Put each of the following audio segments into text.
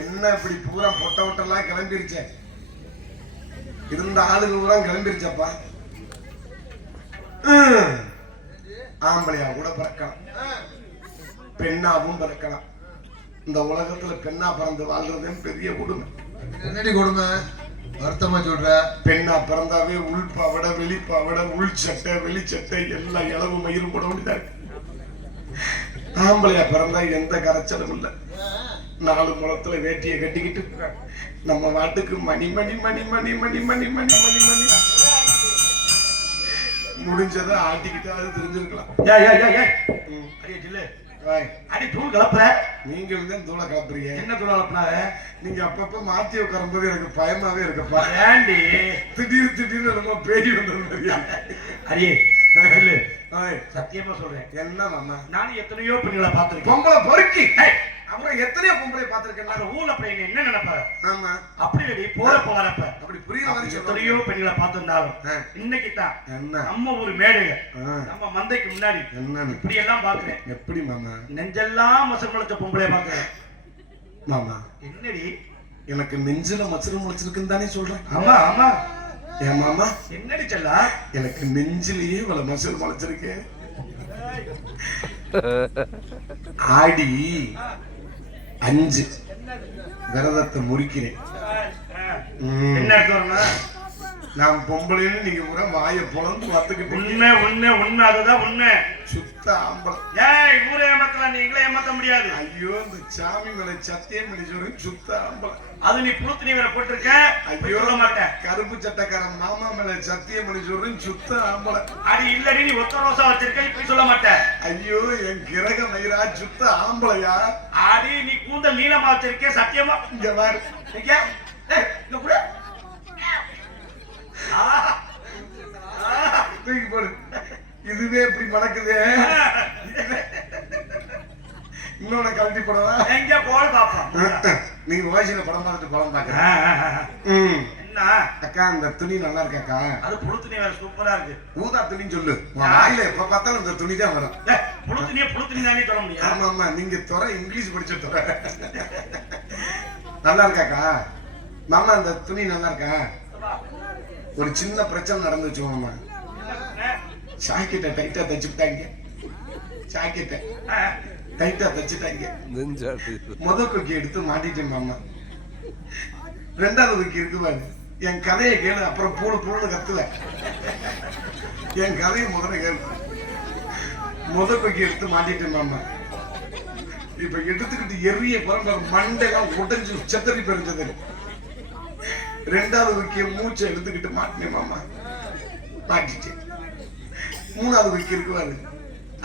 என்ன இப்படி பூரா பொட்ட பொட்டெல்லாம் கிளம்பிருச்சே, இருந்த ஆளுங்க பூரா கிளம்பிருச்சப்பா. ஆம்பளையா கூட பிறக்கலாம், பெண்ணாவும் பிறக்கலாம். இந்த உலகத்துல பெண்ணா பிறந்து வாழ்றதே பெரிய கொடுமை. என்னடி கொடுமை? வருத்தமா சொல்ற. பெண்ணா பிறந்தாவே உள்பாவட வெளிப்பாவட உள் சட்டை வெளி சட்டை எல்லா இளவு மயிரும் போட வேண்டியதா. ஆம்பளையா பிறந்தா எந்த கரைச்சலும் இல்லை. 4 முழத்துல வேட்டியை கட்டிக்கிட்டு நம்ம வாட்டுக்கு மணி மணி மணி மணி மணி மணி மணி மணி மணி முடிஞ்சதை ஆட்டிக்கிட்டு அது தெரிஞ்சிருக்கலாம். அடி தூள் கலப்ப. நீங்க இருந்தே தூளை கலப்புறீங்க. என்ன தூள் கலப்புனாங்க? நீங்க அப்பப்ப மாத்தி உட்காரும்போது எனக்கு பயமாவே இருக்கப்பா. ஏண்டி திடீர்னு நம்ம பேடி வந்தது. அரியே சத்தியமா சொல்றேன். என்ன மாமா, நானும் எத்தனையோ பெண்களை பார்த்திருக்கேன். பொம்பளை பொறுக்கி அப்புறம் எத்தனையோ பொம்பளை பார்த்திருக்கேன். ஊர்ல பையன் என்ன நினைப்பாரு? ஆமா அப்படி போற போறப்ப அப்படி புரியுற மாதிரி எத்தனையோ பெண்களை பார்த்திருந்தாலும் இன்னைக்கு தான் நம்ம ஒரு மேடையில நம்ம மந்தைக்கு முன்னாடி இப்படி எல்லாம் பாக்குறேன். எப்படி மாமா? நெஞ்செல்லாம் மசம் முளைச்ச பொம்பளை பாக்குறேன். மாமா என்னடி எனக்கு நெஞ்சில மச்சரம் முளைச்சிருக்குன்னு தானே சொல்றேன். ஆமா ஆமா. ஏன் மாமா என்னடி செல்லா? எனக்கு நெஞ்சிலேயே இவ்வளவு மச்சரம் முளைச்சிருக்கேன். ஆடி 5 விரதத்தை முறிக்கிறேன். என்ன அர்த்தம்னா நான் பொம்பளைன்னு நீங்க கூட வாயை பொழந்து பார்த்துக்கிட்டு உண்மை உண்மை உண்மை. அதுதான் உண்மை. சுத்த ஆம்பளை. ஏய் ஊரே மக்கள் முடியாது. ஐயோ இந்த சாமி மேல சத்தியம் பண்ணி சொல்றேன் சுத்த ஆம்பளை. அது நீ புழு துணி வேற போட்டிருக்க. ஐயோ சொல்ல மாட்டேன். கருப்பு சட்டக்காரன் மாமா மேல சத்தியம் பண்ணி சொல்றேன் சுத்த ஆம்பளை. அடி இல்லடி நீ ஒத்த ரோசா வச்சிருக்க இப்படி சொல்ல மாட்டேன். ஐயோ என் கிரக மயிரா சுத்த ஆம்பளையா. அடி நீ கூந்தல் நீளமா வச்சிருக்க சத்தியமா. இங்க பாரு இங்க இங்க கூட தூக்கி போடு. இதுவே இப்படி மணக்குது. இன்னொன்னு கழட்டி போடவா? எங்க போல் பாப்போம். நீங்க வாய்ஸ்ல படம் பார்த்துட்டு படம் பாக்குற. என்ன அக்கா இந்த துணி நல்லா இருக்காக்கா? அது புழு துணி வேற சூப்பரா இருக்கு. ஊதா துணின்னு சொல்லு. வாயில எப்ப பார்த்தாலும் இந்த துணி தான் வரும். புழு துணி தானே சொல்ல முடியும். ஆமா ஆமா நீங்க துறை இங்கிலீஷ் படிச்ச துறை. நல்லா இருக்காக்கா? மாமா இந்த துணி நல்லா இருக்கா? ஒரு சின்ன பிரச்சனை நடந்துச்சு மாமா. ஜாக்கெட்டை டைட்டா தச்சுட்டாங்க. ஜாக்கெட்டை டைட்டா தச்சுட்டாங்க. முத கொக்கி எடுத்து மாட்டிட்டேன் மாமா. ரெண்டாவது கொக்கி இருக்கு பாரு. என் கதையை கேளு அப்புறம் பூடு பூடுன்னு கத்துவ. என் கதையை முதல்ல கேளு. முத கொக்கி எடுத்து மாட்டிட்டேன் மாமா. இப்ப எடுத்துக்கிட்டு எரிய பிறந்த மண்டைலாம் உடைஞ்சு செத்தறி பெருஞ்சது. ரெண்டாவது கொக்கிய மூச்சை எடுத்துக்கிட்டு மாட்டினேன் மாமா. மாட்டிட்டேன். மூணாவது கொக்கி இருக்குவாரு.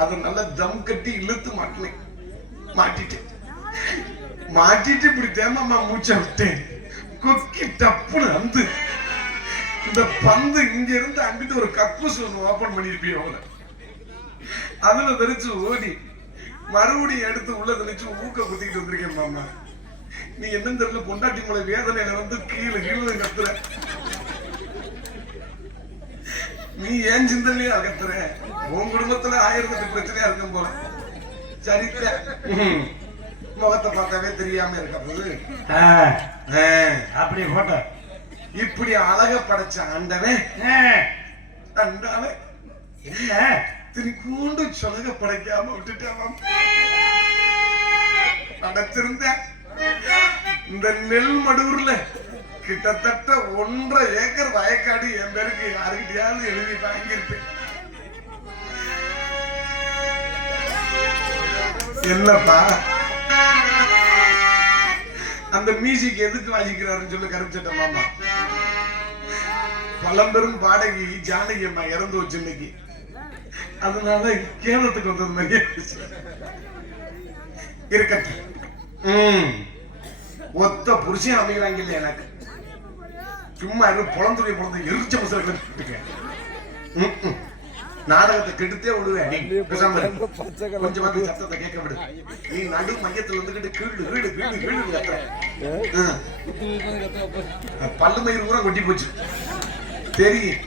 அதை நல்லா தம் கட்டி இழுத்து மாட்டினேன். மாட்டிட்டேன். மாட்டிட்டு இப்படி தேமாமா மூச்சை விட்டேன். கொக்கி டப்புன்னு வந்து இந்த பந்து இங்க இருந்து அங்கிட்டு ஒரு கக்கூஸ் ஒண்ணு ஓபன் பண்ணிருப்பிய அவளை. அதுல தெரிச்சு ஓடி மறுபடியும் எடுத்து உள்ள தெளிச்சு ஊக்க குத்திக்கிட்டு வந்திருக்கேன் மாமா. நீ என்ன தெரியல பொண்டாட்டி மலை வேதனையில வந்து கீழே கீழே கத்துற. நீ ஏன் சிந்தனையே அகத்துற? உன் குடும்பத்துல 1000 பிரச்சனையா இருக்கும் போல. சரித்த முகத்தை பார்த்தாவே தெரியாம இருக்கிறது. அப்படி போட்ட இப்படி அழக படைச்ச ஆண்டவன் என்ன திருக்கூண்டு சொலக படைக்காம விட்டுட்டான். படைச்சிருந்த இந்த நெல் மடூர்ல கிட்டத்தட்ட 1.5 ஏக்கர் வயக்காடு என் பேருக்கு யாருக்கிட்டையாவது எழுதி வாங்கியிருப்பேன். என்னப்பா அந்த மியூசிக் எதுக்கு வாசிக்கிறாருன்னு சொல்லி கருப்பிச்சட்ட மாமா. பழம்பெரும் பாடகி ஜானகி அம்மா இறந்து வச்சு இன்னைக்கு. அதனால கேரளத்துக்கு வந்தது மாதிரியே இருக்கட்டும். ஒத்த புருஷன் அமைகிறாங்க இல்லையா எனக்கு. சும்மா பொழந்துடைய பொழந்து எரிச்ச மசாலா நாடகத்தை கெடுத்தே விடுவேன். கொஞ்சம் வந்து சத்தத்தை கேட்க விடு. நீ நடு மையத்துல வந்துகிட்டு கீழு கீழு கீழு கீழு கத்துற. பல்லு மயிர் ஊரா கொட்டி போச்சு தெரியும்.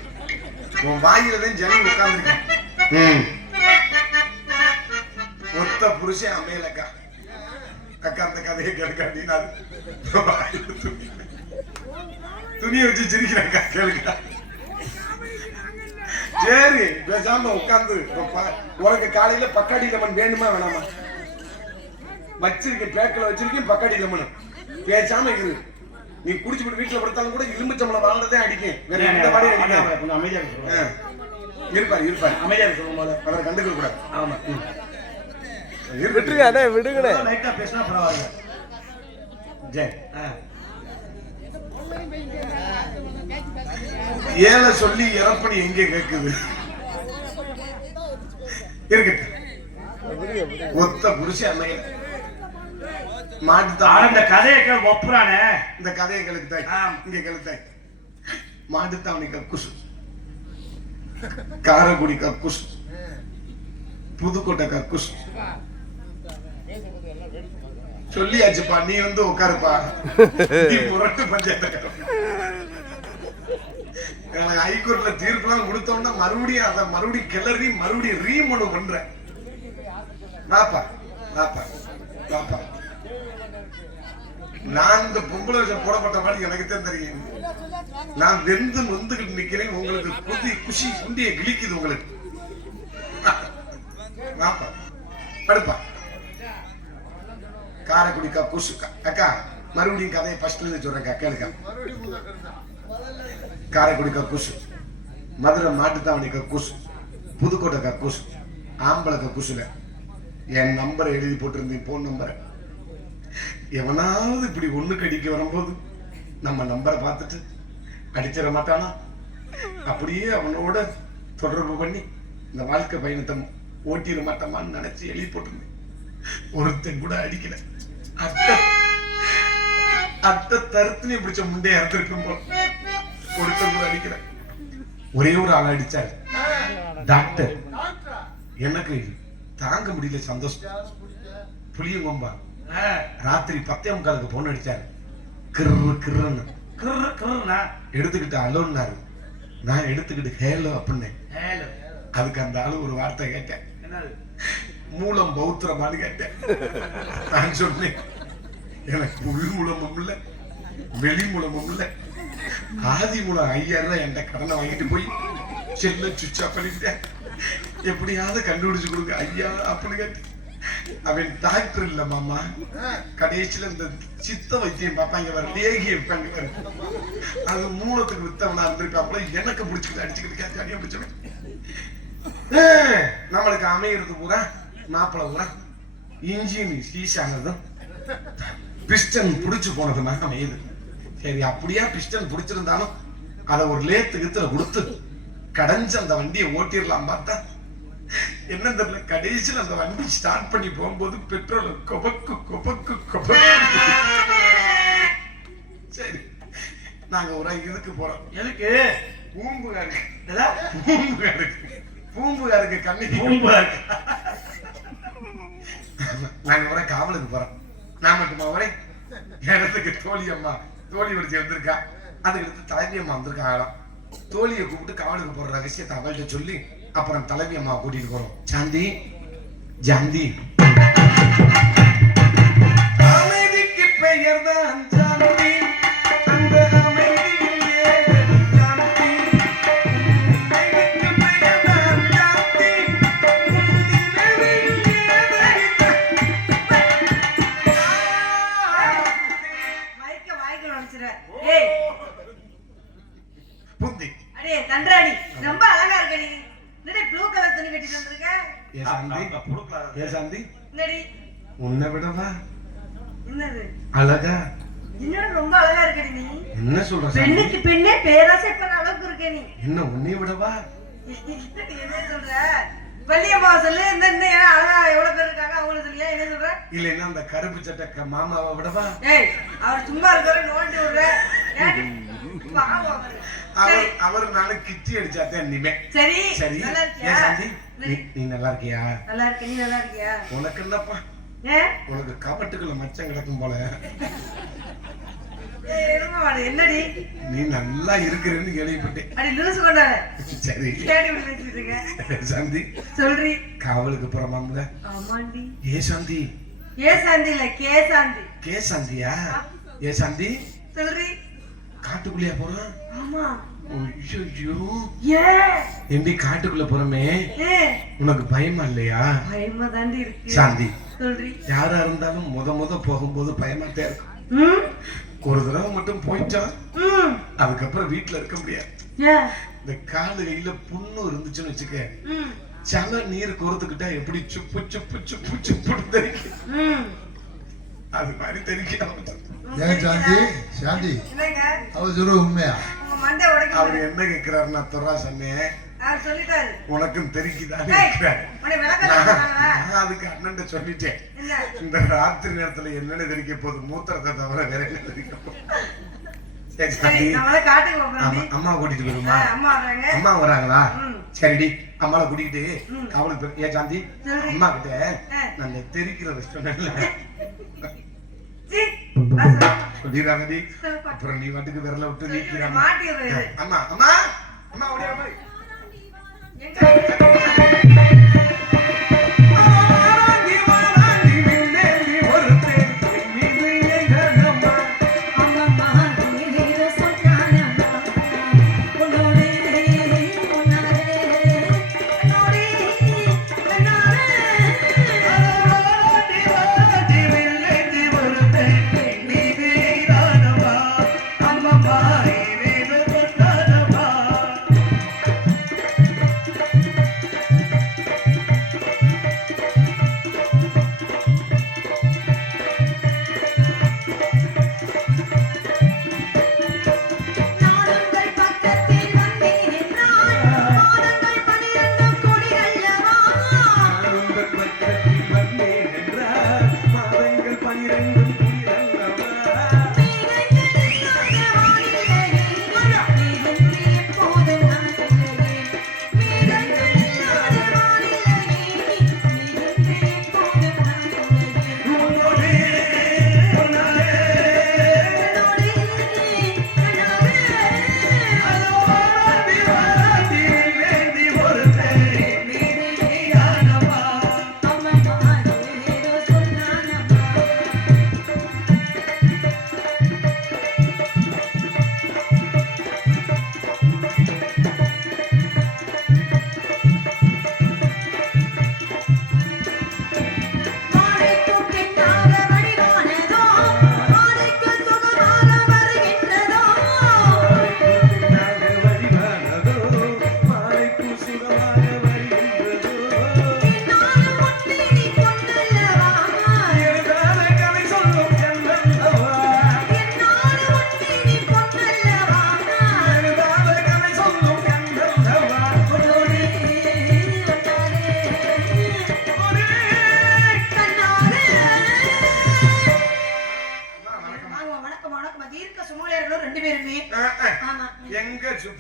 உன் வாயிலதான் ஜனி உட்கார்ந்துருக்கேன். ஒத்த புருஷன் அமையலக்கா. அக்கா அந்த கதையை கேட்க துணியை வச்சு சிரிக்கிறாக்கா கேளுக்கா. சரி பேசாம உட்கார்ந்து உனக்கு காலையில பக்காடி லெமன் வேணுமா வேணாமா? வச்சிருக்கேன் பேக்கில் வச்சிருக்கேன் பக்காடி லெமன். பேசாம இரு. நீ குடிச்சுட்டு வீட்டுல படுத்தாலும் கூட எலுமிச்சம்பழம் வாழ்ந்ததே அடிக்கும். வேற எந்த பாடையும் அடிக்காம அமைதியா இருப்பாரு. இருப்பாரு அமைதியா சொல்லும் போது அவரை கண்டுக்க கூடாது. ஆமா விட்டுருங்க விடுங்க. லைட்டா பேசினா பரவாயில்ல. ஜெய் ஏழை சொல்லி இறப்பணி எங்கே கேக்குது? இருக்கட்டும். ஒத்த புருஷன் அமையல மாட்டுத்தான். இந்த கதையை ஒப்புறானே. இந்த கதையை கழுத்தாய் இங்க கழுத்தாய். மாட்டுத்தாவணி கக்குசு, காரைக்குடி கக்குசு, புதுக்கோட்டை கக்குசு சொல்லியாச்சுப்பா. நீ வந்து உட்காருப்பா. நீ முரட்டு பஞ்சாயத்து ஹைகோர்ட்ல தீர்ப்புலாம் கொடுத்தோம்னா மறுபடியும் அதை மறுபடியும் கிளறி மறுபடியும் ரீமனு பண்ற. வாப்பா வாப்பா வாப்பா. நான் இந்த பொம்பளை போடப்பட்ட மாதிரி எனக்கு தான் தெரியும். நான் வெந்து நொந்துகிட்டு நிக்கிறேன். உங்களுக்கு குதி குஷி குண்டியை கிழிக்குது உங்களுக்கு. வாப்பா படுப்பா. காரைக்குடி கக்கூசு அக்கா. மறுபடியும் கதையை ஃபர்ஸ்ட்ல இருந்து சொல்றேன் கேளுக்கா. காரைக்குடி கக்கூசு, மதுரை மாட்டுத்தாவணி கக்கூசு, புதுக்கோட்டை கக்கூசு, ஆம்பளை கக்கூசுல என் நம்பரை எழுதி போட்டிருந்தேன், போன் நம்பரை. எவனாவது இப்படி ஒண்ணுக்கு அடிக்க வரும்போது நம்ம நம்பரை பார்த்துட்டு அடிச்சிட மாட்டானா? அப்படியே அவனோட தொடர்பு பண்ணி இந்த வாழ்க்கை பயணத்தை ஓட்டிட மாட்டோமான்னு நினைச்சு எழுதி போட்டிருந்தேன். ஒருத்தன் கூட அடிக்கல. அட்ட தருத்துனே பிடிச்ச முண்டே இறந்திருக்கும் போல ஒருத்தன் கூட அடிக்கல. ஒரே ஒரு ஆள் அடிச்சாரு, டாக்டர். எனக்கு தாங்க முடியல சந்தோஷம். புளியங்கொம்பா ராத்திரி 10:45 போன் அடிச்சாரு. கிரு கிருன்னு எடுத்துக்கிட்டு அலோன்னாரு. நான் எடுத்துக்கிட்டு ஹேலோ அப்படின்னு. அதுக்கு அந்த ஆளு ஒரு வார்த்தை கேட்டேன், மூலம் பௌத்திரமானு கேட்டேன். நான் சொன்னேன், எனக்கு உள் மூலமும் இல்ல வெளி மூலமும் இல்ல, ஆதி மூலம் 5000 ரூபாய் என்கிட்ட கடனை வாங்கிட்டு போய் செல்ல சுவிட்ச் ஆஃப் பண்ணிட்டேன், எப்படியாவது கண்டுபிடிச்சு கொடுங்க ஐயா அப்படின்னு கேட்டு. அவன் டாக்டர் இல்ல மாமா, கடைசியில இந்த சித்த வைத்தியம் பார்ப்பாங்க வர லேகி வைப்பாங்க வர, அது மூலத்துக்கு வித்தவனா இருந்திருக்காப்புல. எனக்கு பிடிச்சிக்கிட்டு அடிச்சுக்கிட்டு அடியா பிடிச்சவன். நம்மளுக்கு அமைகிறது பூரா மாப்பிள பூரா இன்ஜின் சீசானதும் பிஸ்டன் புடிச்சு போனதுமா அமையுது. சரி, அப்படியா பிஸ்டன் புடிச்சிருந்தாலும் அதை ஒரு லேத்து கித்துல கொடுத்து கடைஞ்சு அந்த வண்டியை ஓட்டிடலாம் பார்த்தா என்ன தெரியல, கடைசியில் அந்த வண்டி ஸ்டார்ட் பண்ணி போகும்போது பெட்ரோல் கொபக்கு கொபக்கு கொபக்கு. சரி, நாங்க ஒரு இதுக்கு போறோம். எதுக்கு? பூம்புகாருக்கு. பூம்புகாருக்கு பூம்புகாருக்கு கண்ணி பூம்புகாருக்கு நாங்க வர காவலுக்கு போறோம். நான் மட்டுமா வரேன், இடத்துக்கு தோழி அம்மா தோழி வரிசை வந்திருக்கா, அதுக்கு எடுத்து தலைவி அம்மா வந்திருக்காங்களாம். தோழியை கூப்பிட்டு காவலுக்கு போற ரகசியத்தை அவள்கிட்ட சொல்லி அப்புறம் தலைவி அம்மா கூட்டிட்டு போறோம். சாந்தி ஜாந்தி அமைதிக்கு பெயர் தான் சாந்தி, அந்த அமைதியிலே சாந்தி, அமைதிக்கு பெயர் தான் சாந்தி, புத்தி அடே தண்டராணி ரொம்ப அழகா இருக்க நீ. என்னடி ப்ளூ கலர் துணி கட்டிட்டு வந்திருக்க? ஏ சாந்தி, ஏ சாந்தி, என்னடி உன்னை விடவா என்னது அழகா? என்னோட ரொம்ப அழகா இருக்கடி நீ. என்ன சொல்ற? பெண்ணுக்கு பெண்ணே பேராசைப்படுற அளவுக்கு இருக்க நீ. என்ன உன்னை விடவா? என்ன சொல்ற? வள்ளியம்மா சொல்லு. இந்த ஏன் அழகா எவ்வளவு பேர் இருக்காங்க அவங்கள சொல்லியா? என்ன சொல்ற? இல்லைன்னா அந்த கருப்பு சட்டை மாமாவை விடவா? ஏய், அவர் சும்மா இருக்காரு, நோண்டி விடுற. அவர் நானும் கிச்சி அடிச்சாத்தே இனிமே. சரி சரி, நல்லா இருக்கியா? நீ நல்லா இருக்கியா? நல்லா இருக்க. நீ நல்லா இருக்கியா? உனக்கு என்னப்பா, உனக்கு கபட்டுக்குள்ள மச்சம் கிடக்கும் போல. என்னடி நீ நல்லா இருக்கிறேன்னு கேள்விப்பட்டேன். அடி லூசு கொண்டாட. சரி சாந்தி, சொல்றி. காவலுக்கு போறமாம்ல? ஆமாண்டி. ஏ சாந்தி. ஏ சாந்தி இல்ல, கே சாந்தி. கே சாந்தியா? ஏ சாந்தி, சொல்றி. காட்டுக்குள்ளேயா போறோம்? ஆமா. ஐயோ, ஏ எண்டி காட்டுக்குள்ள போறமே, உனக்கு பயமா இல்லையா? பயமா தாண்டி இருக்கு. சாந்தி, சொல்றி. யாரா இருந்தாலும் முத போகும்போது பயமாட்டே இருக்கும். ஒரு தடவை மட்டும் போயிட்டா அதுக்கப்புறம் வீட்டுல இருக்க முடியாது. இந்த காலு கையில புண்ணு இருந்துச்சுன்னு வச்சுக்க, சல நீர் கோர்த்துக்கிட்டா எப்படி சுப்பு சுப்பு சுப்பு சுப்புன்னு தெரிக்கும், அது மாதிரி தெரிக்க. ஏன் சாந்தி, சாந்தி அவர் சொல்ற உண்மையா? அவர் என்ன கேட்கிறாருன்னா, துறா சொன்னேன் உனக்கும் தெரிக்குதான்னு கேட்கிறாரு. நான் அதுக்கு அண்ணன் சொல்லிட்டேன், இந்த ராத்திரி நேரத்துல என்னன்னு தெரிக்க போகுது, மூத்திரத்தை தவிர வேற என்ன தெரிக்கும். அம்மா கூட்டிட்டு போயிருமா? அம்மா வராங்களா? சரிடி, அம்மாவை கூட்டிக்கிட்டு அவளுக்கு. ஏன் சாந்தி, அம்மா கிட்ட நான் தெரிக்கிறத சொன்னேன்ல, சொல்லிடுறாங்கடி. அப்புறம் நீ வாட்டுக்கு விரல விட்டு நீக்கிறாங்க. அம்மா அம்மா அம்மா ஓடியா மாதிரி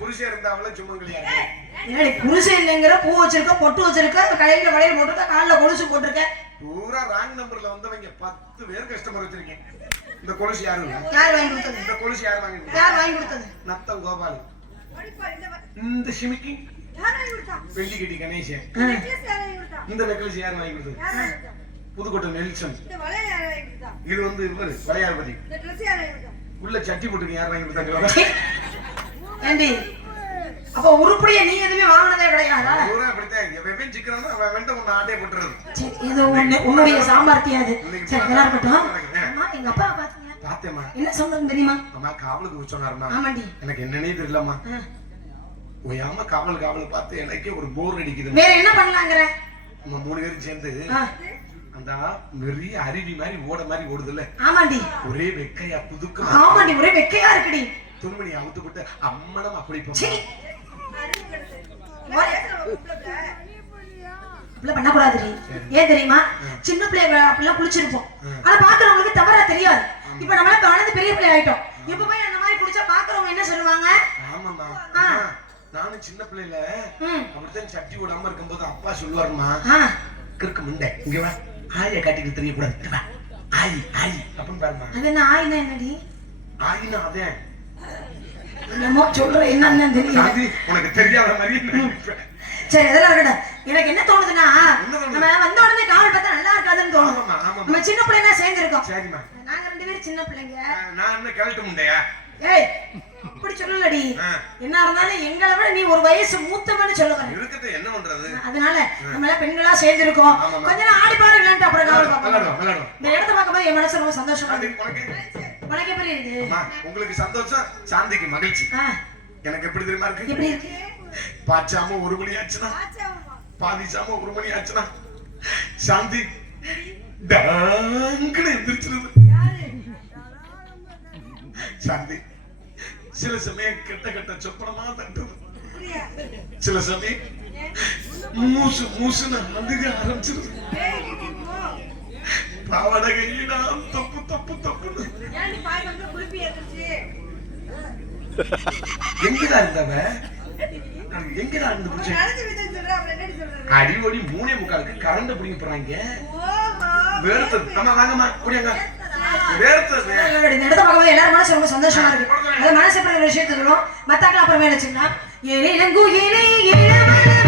புருஷன் இருந்தாவள சுமங்கலியா இருக்கு. ஏய் புருஷன் இல்லைங்கிற பூ வச்சிருக்க பொட்டு வச்சிருக்க கையில வளையல் போட்டிருக்க கால்ல கொலுசு போட்டிருக்க பூரா ராங் நம்பர்ல வந்தவங்க 10 பேர் கஸ்டமர் வச்சிருக்கேன். இந்த கொலுசு யாருங்க? யார் வாங்கி கொடுத்தது? இந்த கொலுசு யார் வாங்கி கொடுத்தது? யார் வாங்கி கொடுத்தது? நத்தம் கோபால். இந்த ஷிமிக்கி யார் வாங்கி கொடுத்தா? வெள்ளிக்கட்டி கணேசன். நெக்லஸ் யார் வாங்கி கொடுத்தா? இந்த நெக்லஸ் யார் வாங்கி கொடுத்தது? யார் வாங்கி கொடுத்தா? புதுக்கோட்டை நெல்சன். இந்த வளையல் யார் வாங்கி கொடுத்தா? இது வந்து இவர் வளையாபதி. இந்த Dress யார் வாங்கி கொடுத்தா? உள்ள சட்டி போட்டுருக்கு யார் வாங்கி கொடுத்தாங்க? ஏண்டி அப்ப உருப்படியா நீ எதுவுமே வாங்கினதே கிடையாதா? பூரா அப்படித்தான். எவன் சிக்கனா அவன் வெண்ட ஒண்ணு ஆட்டே போட்டுறது. சரி இது உன்னுடைய சாமர்த்தியம் அது. சரி இதெல்லாம் இருக்கட்டும். அம்மா எங்க அப்பா பாத்தீங்க? பாத்தேம்மா. என்ன சொன்னாரு தெரியுமா? அம்மா காவலுக்கு சொன்னாருமா. ஆமாண்டி. எனக்கு என்னன்னே தெரியலம்மா. ஓயாம காவல் பார்த்து எனக்கே ஒரு போர் அடிக்குது. வேற என்ன பண்ணலாங்கற? நம்ம 3 பேரும் சேர்ந்து அந்த நிறைய அருவி மாதிரி ஓட மாதிரி ஓடுதுல்ல. ஆமாண்டி. ஒரே வெக்கையா புதுக்க. ஆமாண்டி ஒரே வெக்கையா இருக்குடி. துணிமணி அவுத்து போட்டு அம்மனமா குளிப்போம். சீ. அப்படி பண்ண கூடாதுடி. ஏன் தெரியுமா? சின்ன பிள்ளை அப்பெல்லாம் குளிச்சிருப்போம். ஆனா பாக்குறவங்களுக்கு தவறா தெரியாது. இப்ப நம்ம வளர்ந்து பெரிய பிள்ளை ஆயிட்டோம். இப்ப போய் அந்த மாதிரி குளிச்சா பாக்குறவங்க என்ன சொல்லுவாங்க? ஆமாமா. நானும் சின்ன பிள்ளைல அப்படித்தான் சட்டி விடாம இருக்கும்போது அப்பா சொல்லுவாருமா, கிறுக்கு முண்டை இங்க வா, ஆய காட்டிட்டு தெரியக்கூடாது, ஆயி ஆயி அப்படின்னு பாருமா. அது என்ன ஆயினா என்னடி? ஆயினா அதே என்னமோ சொல்ற என்னன்னு தெரியல. உனக்கு தெரியாத மாதிரி. சரி அதெல்லாம் இருக்கட்டும். எனக்கு என்ன தோணுதுன்னா நம்ம வந்த உடனே காவல் பார்த்தா நல்லா இருக்காதுன்னு தோணும். நம்ம சின்ன பிள்ளைங்க சேர்ந்து இருக்கோம். சரிம்மா. நாங்க 2 பேரும் சின்ன பிள்ளைங்க. நான் என்ன கிழட்டு முண்டையா? ஏய் அப்படி சொல்லலடி. என்ன இருந்தாலும் எங்களை விட நீ ஒரு வயசு மூத்தவன்னு சொல்ல வர. இருக்குது என்ன பண்றது? அதனால நம்ம எல்லாம் பெண்களா சேர்ந்து இருக்கோம். கொஞ்ச நேரம் ஆடி பாரு விளையாண்டு அப்புறம் காவல் பார்ப்போம். இந்த இடத்தை பார்க்கும்போது என் மனசு ரொம்ப சந்தோஷமா இருக்கு. உனக்கு எப்படி இருக்கு? உங்களுக்கு சந்தோஷம், சாந்திக்கு மகிழ்ச்சி. எனக்கு எப்படி தெரியுமா இருக்கு? எப்படி இருக்கு? பாச்சாம 1 மணி ஆச்சுனா, பாதிச்சாம 1 மணி ஆச்சுனா சாந்தி டாங்கன்னு எந்திரிச்சிருது. சாந்தி சில சமயம் கெட்ட சொப்பனமா தட்டுது. சில சமயம் மூசு மூசுன்னு அழுக ஆரம்பிச்சிருது. பாவாடை கையிடா தப்பு தப்பு தப்புன்னு எங்கடா இருந்தவ? எங்கடா இருந்து குடிச்ச? அடிவடி 3:45 கரண்ட் பிடிங்க போறாங்க. வேர்த்தது. அம்மா வாங்கம்மா குடிங்க. வேர்த்தது. இந்த இடத்தை பார்க்கும்போது எல்லாரும் மனசு ரொம்ப சந்தோஷமா இருக்கு. அது மனசு எப்படி ஒரு விஷயத்தை சொல்லுவோம். மத்தாக்கள் அப்புறமே வச்சுக்கலாம். இளங்குயிலே இளமழை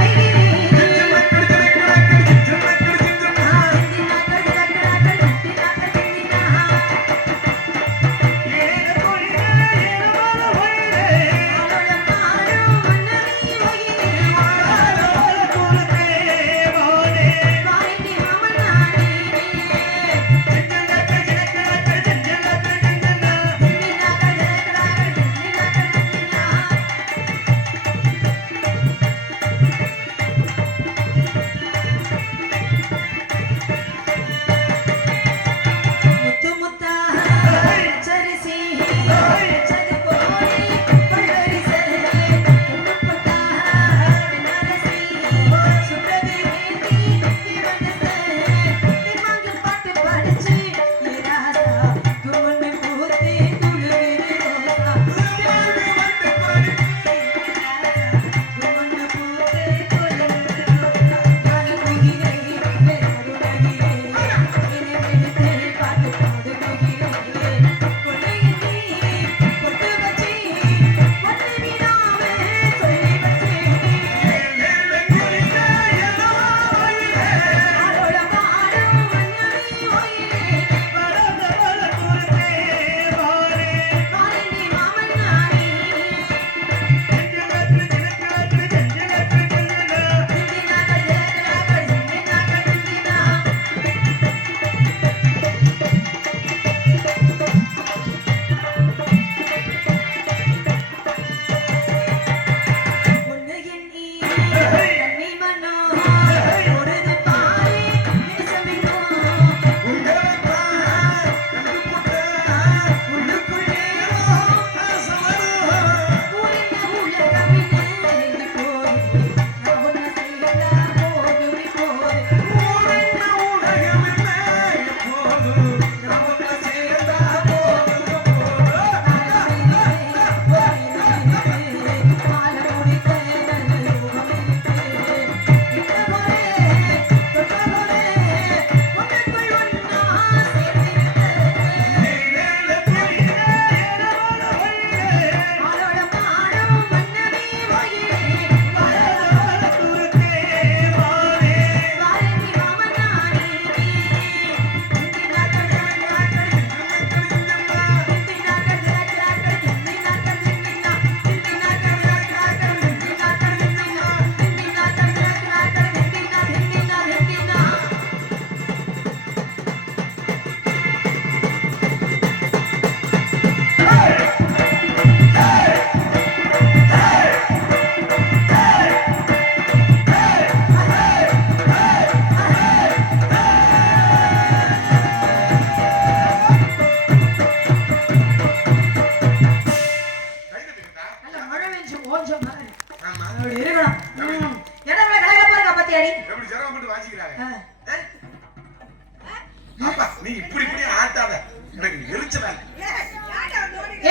நீ இப்படி இப்படி ஆட்டாத, எனக்கு எரிச்சலா இருக்கு.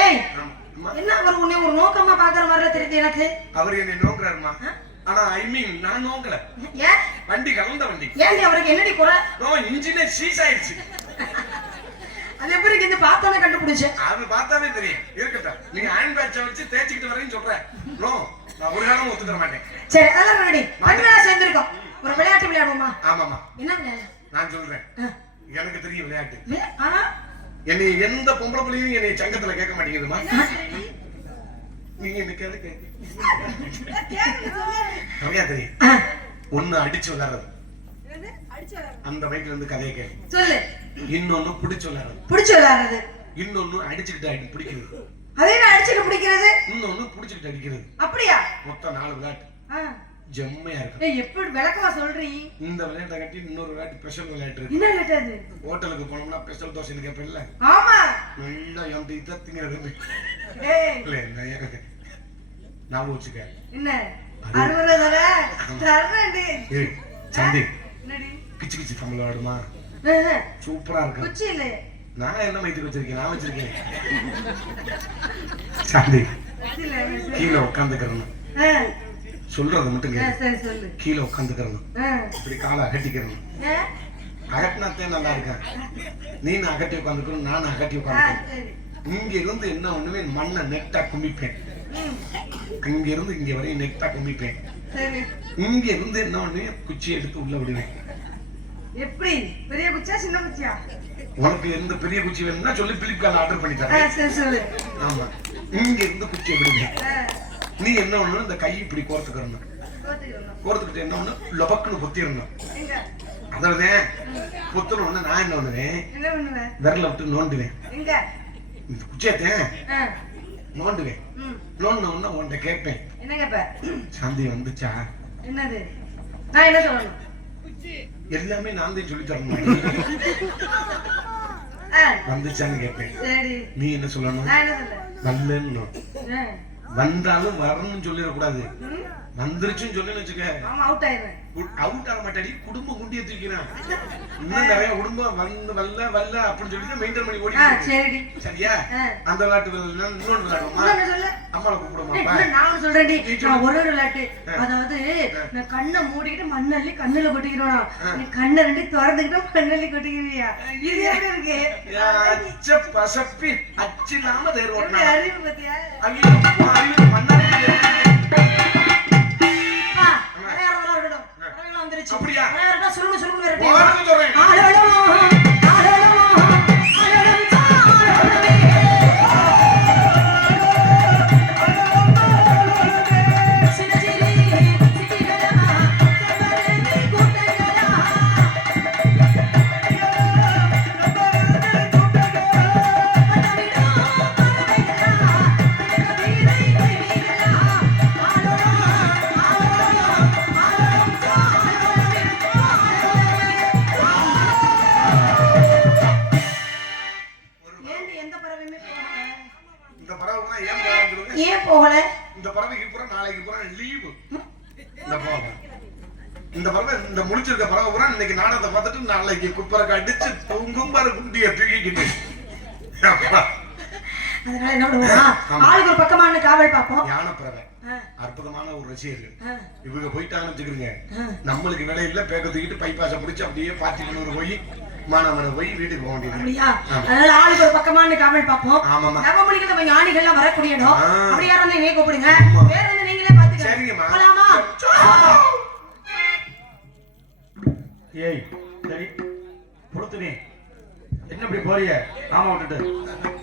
ஏய் ஆமா. என்ன அவர் உன்னை ஒரு நோக்கமா பாக்குற மாதிரில தெரியுது எனக்கு. அவர் என்னை நோக்குறாருமா. ஆனா ஐ மீன் நான் நோக்கல. ஏன் வண்டி கலந்த வண்டி. ஏன்டி அவருக்கு என்னடி குறை? இன்ஜினே சீஸ் ஆயிடுச்சு. அது எப்படி இந்த பார்த்தோன்னே கண்டுபிடிச்சு? அது பார்த்தாவே தெரியும். இருக்கட்டும், நீங்க ஹேண்ட் பேட்சை வச்சு தேய்ச்சிக்கிட்டு வரேன்னு சொல்றேன். நோ, நான் ஒரு காலம் ஒத்துக்கிற மாட்டேன். சரி அதெல்லாம் ரெடி. மண்ணா சேர்ந்திருக்கோம். ஒரு விளையாட்டு விளையாடுவோமா? ஆமாமா. என்ன விளையாடு? நான் சொல்றேன், எனக்கு தெரியும் விளையாட்டு. ஆனா என்னை எந்த பொம்பளை பிள்ளையும் என்னை சங்கத்துல கேட்க மாட்டேங்குதுமா. நீங்க எனக்கு எது கேட்க நிறையா தெரியும். ஒண்ணு அடிச்சு விளையாடுறது, அந்த மைக்ல இருந்து கதையை கேட்க சொல்லு. இன்னொன்னு பிடிச்சு விளையாடுறது, பிடிச்சு விளையாடுறது. இன்னொன்னு அடிச்சுக்கிட்டு பிடிக்கிறது, அதே நான் அடிச்சுட்டு பிடிக்கிறது, இன்னொன்னு புடிச்சுக்கிட்டு அடிக்கிறது. அப்படியா? மொத்தம் 4 விளையாட்டு. ஜெம்மையா இருக்கு. ஏய் எப்படி விளக்கமா சொல்றீ? இந்த விளையாட்டை கட்டி இன்னொரு விளையாட்டு, ஸ்பெஷல் விளையாட்டு இருக்கு. என்ன விளையாட்டு அது? ஹோட்டலுக்கு போனோம்னா ஸ்பெஷல் தோசைன்னு கேட்பேன்ல. ஆமா. நல்லா எம்டி திங்கிறது. ஏய் இல்ல நான் வச்சுக்க. என்ன 60 தடவை தரேன்டி. ஏய் சந்தி, என்னடி கிச்சு கிச்சு தமிழ் விளையாடுமா? சூப்பரா இருக்கு. குச்சி இல்ல. நான் என்ன மைத்துக்கு வச்சிருக்கேன்? நான் வச்சிருக்கேன். சந்தி கீழே உட்காந்துக்கிறணும். சொல்றது மட்டும் கேளு. சரி சொல்லு. கீழே உட்காந்துக்கிறணும். இப்படி காலை அகட்டிக்கிறணும். அகட்டினாத்தே நல்லா இருக்கேன். நீ அகட்டி உட்காந்துக்கணும், நானும் அகட்டி உட்காந்துக்கணும். இங்க இருந்து என்ன ஒண்ணுமே மண்ணை நெட்டா குமிப்பேன். இங்க இருந்து இங்க வரையும் நெட்டா குமிப்பேன். இங்க இருந்து என்ன ஒண்ணு குச்சி எடுத்து உள்ள விடுவேன். எப்படி? பெரிய குச்சியா சின்ன குச்சியா? உனக்கு எந்த பெரிய குச்சி வேணும்னா சொல்லி பிளிப்கார்ட்ல ஆர்டர் பண்ணி தரேன். சரி சொல்லு. ஆமா, இங்க இருந்து குச்சியை விடுவேன். நீ என்ன ஒண்ணு இந்த கை இப்படி கோர்த்துக்கணும். கோர்த்துக்கிட்டு என்ன ஒண்ணு லொபக்குன்னு பொத்திடணும். அதான் பொத்துன உடனே நான் என்ன பண்ணுவேன்? விரல விட்டு நோண்டுவேன். இந்த குச்சியத்தை நோண்டுவேன். நோண்டின உடனே உன்கிட்ட கேட்பேன், என்ன கேப்ப? சாந்தி வந்துச்சா? என்னது? நான் என்ன சொல்லணும்? எல்லாமே நான் தான் சொல்லி தரணும். வந்துச்சான்னு கேட்பேன். நீ என்ன சொல்லணும்? வரலன்னு. வந்தாலும் வரணும்னு சொல்லிடக்கூடாது. வந்துருச்சுன்னு சொல்லி வச்சுக்க, அவுட் ஆக மாட்டாடி. குடும்பம் குண்டிய தூக்கிறான். இன்னும் நிறைய குடும்பம் வந்து வல்ல வல்ல அப்படின்னு சொல்லி மெயின்டைன் பண்ணி ஓடி. சரியா? அந்த விளையாட்டு இன்னொன்று விளையாடுமா? அம்மாவை கூப்பிடுமா? நான் சொல்றேன் ஒரு விளையாட்டு. அதாவது நான் கண்ணை மூடிக்கிட்டு மண்ணள்ளி கண்ணுல கொட்டிக்கிறோம். நீ கண்ணை 2 திறந்துக்கிட்டு மண்ணள்ளி கொட்டிக்கிறியா? இது எப்படி இருக்கு? பசப்பி அச்சு இல்லாம தேர் ஓட்டணும். அறிவு பத்தியா? அறிவு மண்ணாடி அப்படியா? சொல்லுங்க சொல்லுங்க. ஏன் போகல? இந்த பறவைக்கு பூரா நாளைக்கு பூரா லீவு. இந்த பறவை இந்த முடிச்சிருக்க பறவை பூரா இன்னைக்கு நாடகத்தை பார்த்துட்டு நாளைக்கு குப்பரை அடிச்சு கும்பர குண்டிய தூக்கிக்கிட்டு. அதனால என்ன பண்ணுவோம்? ஆளுக்கு ஒரு பக்கமான காவல் பார்ப்போம். ஞான பறவை அற்புதமான ஒரு ரசிகர்கள். இவங்க போயிட்டாங்கன்னு வச்சுக்கிறீங்க, நம்மளுக்கு வேலை இல்ல. பேக்க தூக்கிட்டு பைப்பாச முடிச்சு அப்படியே பாத்திக்கணும் போய் மானாமரை போய் வீட்டுக்கு போக வேண்டியது. அதனால ஆளுக்கு ஒரு பக்கமான காவல் பார்ப்போம். நவமணிக்கு நம்ம ஞானிகள்லாம் வரக்கூடிய இடம். அப்படி யாரும் நீங்க கூப்பிடுங்க. வேற வந்து நீங்களே பாத்துக்கங்க. சரிங்கம்மா. போலாமா? ஏய் சரி பொறுத்து நீ என்ன இப்படி போறிய? ஆமா விட்டுட்டு